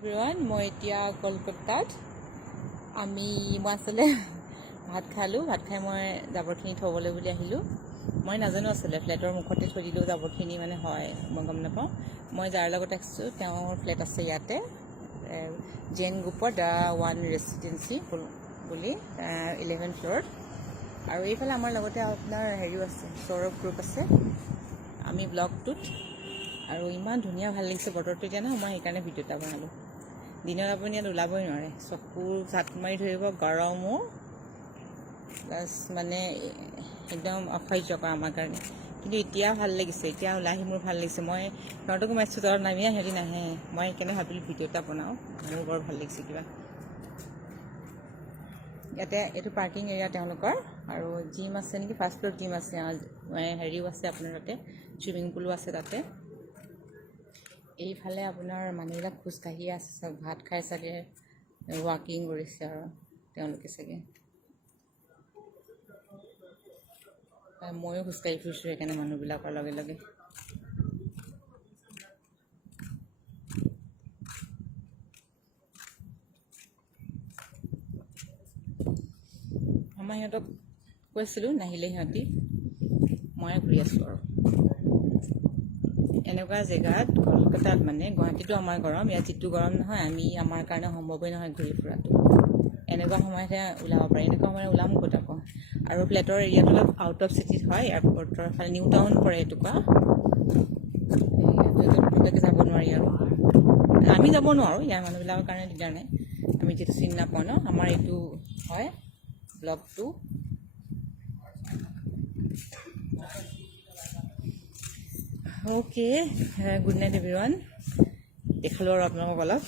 Everyone, মই এতিয়া কলকাতাত মই আচলতে ভাত খালোঁ। ভাত খাই মই জাবৰখিনি থ'বলৈ বুলি আহিলোঁ। মই নাজানো আচলতে ফ্লেটৰ মুখতে থৈ দিলেও জাবৰখিনি মানে হয়, মই গম নাপাওঁ। মই যাৰ লগত আহিছোঁ তেওঁৰ ফ্লেট আছে ইয়াতে, জেন গ্ৰুপৰ দ্য ওৱান ৰেচিডেঞ্চি বুলি 11th ফ্ল'ৰত। আৰু এইফালে আমাৰ লগতে আপোনাৰ হেৰিও আছে, সৌৰভ গ্ৰুপ আছে। আমি ব্লগটোত আৰু ইমান ধুনীয়া ভাল লাগিছে বতৰটো এতিয়া নহয়, মই সেইকাৰণে ভিডিঅ' এটা বনালোঁ। দিনত আপুনি ইয়াত ওলাবই নোৱাৰে, চকুৰ জাপ মাৰি ধৰিব, গৰমো প্লাছ মানে একদম অসহ্যকৰ আমাৰ কাৰণে। কিন্তু এতিয়া ভাল লাগিছে, এতিয়া ওলাই আহি মোৰ ভাল লাগিছে। মই সিহঁতকো মাতিছোঁ তলত নামি সিহঁতি নাহে, মই সেইকাৰণে ভাবিলোঁ ভিডিঅ' এটা বনাওঁ। মোৰ বৰ ভাল লাগিছে কিবা। ইয়াতে এইটো পাৰ্কিং এৰিয়া তেওঁলোকৰ, আৰু জিম আছে নেকি, ফাৰ্ষ্ট ফ্ল'ৰত জিম আছে, হেৰিও আছে আপোনাৰ তাতে, চুইমিং পুলো আছে তাতে। এইফালে আপোনাৰ মানুহবিলাক খোজকাঢ়িয়ে আছে, চব ভাত খাই চাগে ৱাকিং কৰিছে আৰু তেওঁলোকে চাগে। ময়ো খোজকাঢ়ি ফুৰিছোঁ সেইকাৰণে মানুহবিলাকৰ লগে লগে। আমাৰ সিহঁতক কৈছিলোঁ, নাহিলে সিহঁতি, ময়ে ঘূৰি আছোঁ আৰু। এনেকুৱা জেগাত কলকাতাত মানে, গুৱাহাটীতো আমাৰ গৰম, ইয়াত যিটো গৰম নহয়, আমাৰ কাৰণে সম্ভৱেই নহয় ঘূৰি ফুৰাটো। এনেকুৱা সময়তহে ওলাব পাৰি, এনেকুৱা সময়ত ওলাম ক'ত আকৌ। আৰু ফ্লেটৰ এৰিয়াটো অলপ আউট অফ চিটিত হয়, এয়াৰপৰ্টৰ ফালে নিউ টাউন পৰে এটুকুৰা, ইয়াতে যাব নোৱাৰি আৰু। আমি যাব নোৱাৰোঁ, ইয়াৰ মানুহবিলাকৰ কাৰণে দিগদাৰ নাই, আমি যিহেতু চিনি নাপাওঁ ন। আমাৰ এইটো হয় ব্লগটো। Okay, good night everyone. দেখালোঁ আৰু আপোনালোকক অলপ।